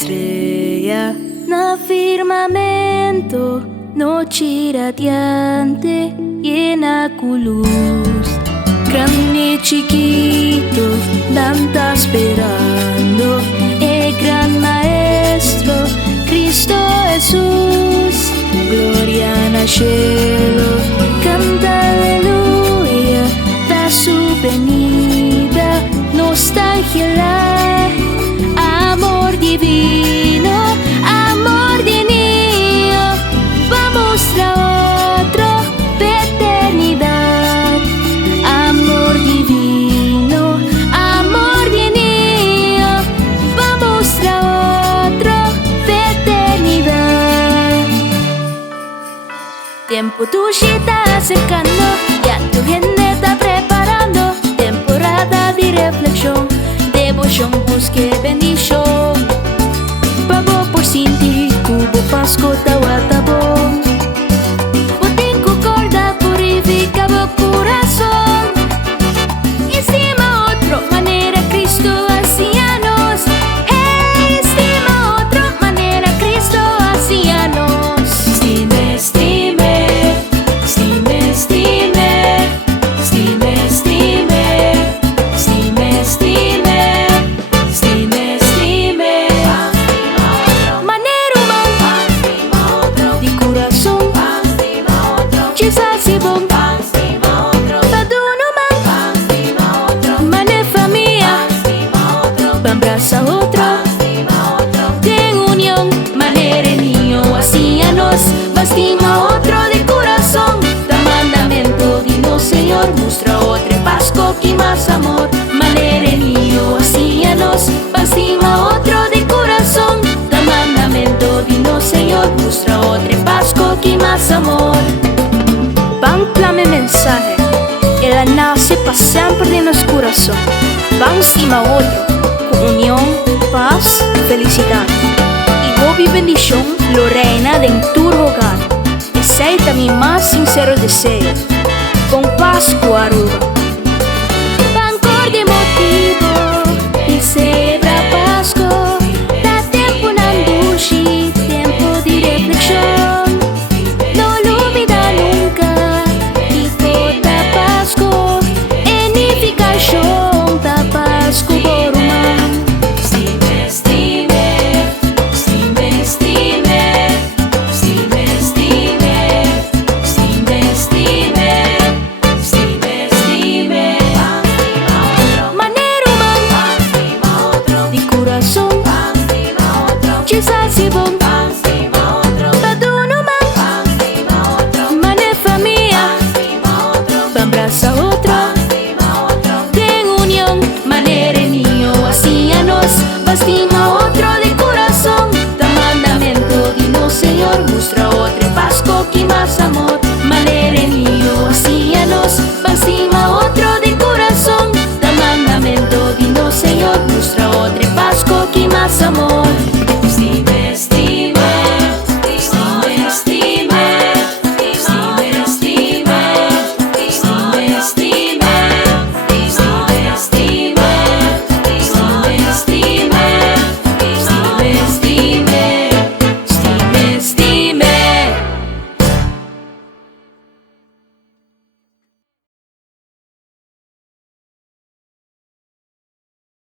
estrella na firmamento, noche radiante llena con luz. Grande chiquito, tanta esperando el gran maestro Cristo Jesús. Gloria en el cielo, canta aleluya, da su venida, nostalgia, amor divino, amor de niño, vamos a otro de eternidad. Amor divino, amor de niño, vamos a otro de eternidad. Tiempo tuyo está acercando, ya tu gente está preparando. Temporada de reflexión, devoción, busque bendición. Pavo por Cinti, cubo Pasco, Tahuatabo. Botinco corda, purifica el corazón. Estima otro, manera Cristo hacíanos. Estima otro, manera Cristo hacíanos. Estime, estime, estime, estime, estime, estime, estime, estime, estime, estime. Manera humana, de corazón, Jesus y bom. Abraza otro, de unión, manera niño hacíanos, bastima otro de corazón, da mandamento, dinos Señor, muestra otro Pasco que más amor, manera niño hacíanos, bastima otro de corazón, da mandamento, dinos Señor, muestra otro Pasco que más amor. Van clame mensaje, ela nace para siempre de nuestro corazón, van estima otro, unión, paz, felicidad. Y Bobby bendición lo reina en tu hogar. Aceita mi más sincero deseo. Con Pascua Aruba.